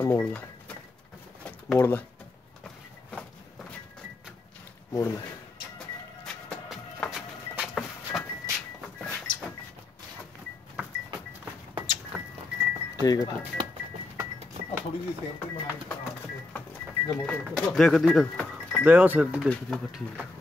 मोड़ ला मोड़ ला मोड़ ला। ठीक है थोड़ी सी सेफ्टी बनाई देखो देखती दे सिर की देखती ठीक है।